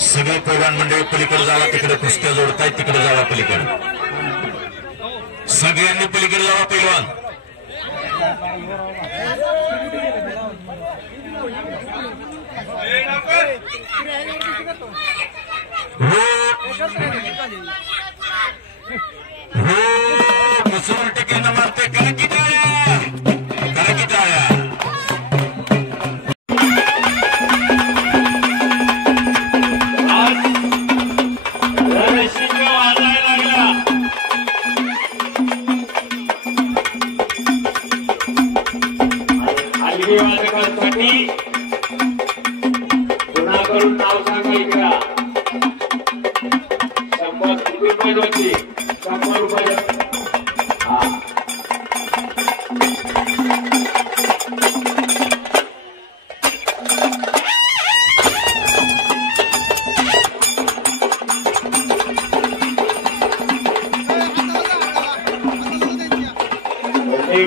सगळे पैलवान मंडळी पलीकडे जावा, तिकडे कुस्त्या जोडतायत, तिकडे जावा पलीकडे, सगळ्यांनी पलीकडे जावा पैलवान. हो मसूर टिकेनं मारते, करा की टाळ्या, करा की टाळ्या. पुण्याकडून नाव सांगा इकडा 100 रुपये, 100 रुपये.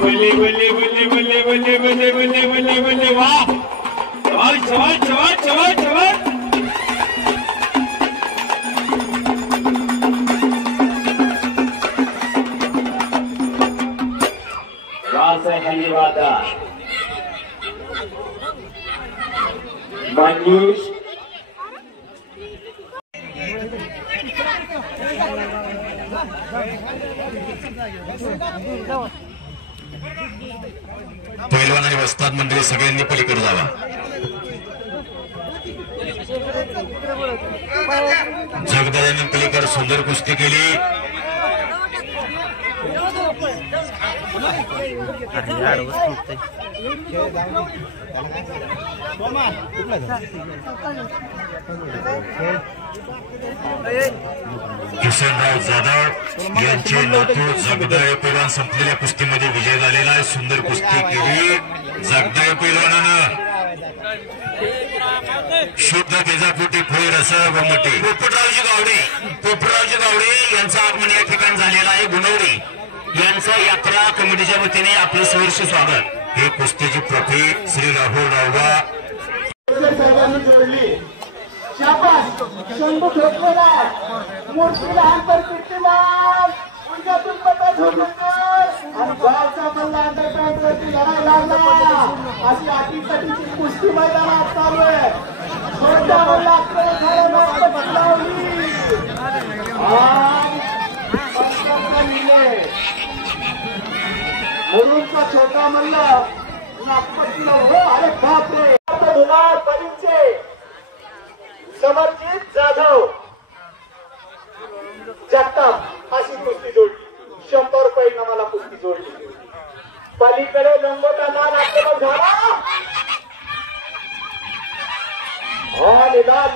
बल्ले बल्ले बल्ले बल्ले बल्ले बल्ले बल्ले बल्ले बल्ले वाह, चवाल चवाल चवाल चवाल चवाल. रास हलीवादा मंजूष पैलवान आणि वस्ताद मंडळी सगळ्यांनी पलीकडे जावा. जगदादांनी पलीकडे सुंदर कुस्ती केली. किशनराव जाधव यांचे नातू जगदाळे पैलवान संपलेल्या कुस्तीमध्ये विजय झालेला आहे. सुंदर कुस्ती केली जगदाळे पैलवानानं. शुद्ध तेजापोटी फुले रसाळ गोमटे. पोपटरावजी गावडे यांचं आगमन या ठिकाणी झालेलं आहे. गुणवडी यांचं यात्रा कमिटीच्या वतीने आपलं सहर्ष स्वागत. हे कुस्तीची ट्रॉफी श्री राहुल रावबा शाबास शंभू घेतलेला मूर्तीला अंतर कीर्तिमान उद्यातून पता झोपणार आणि गावचा मल्ला अंडरग्राऊंडवरती लढाई लागला. अशी आटीतटीची कुस्ती मैदानात चालू आहे. छोट्या मल्ला म्हणूनचा छोटा मल्ला नागपतीला हो. अरे बापरे. परीचे समरजित जाधव जगताप अशी कुस्ती जोडली. 100 रुपये मला कुस्ती जोडली. पलीकडे लंगोटाला आक्रमण झाला. निदान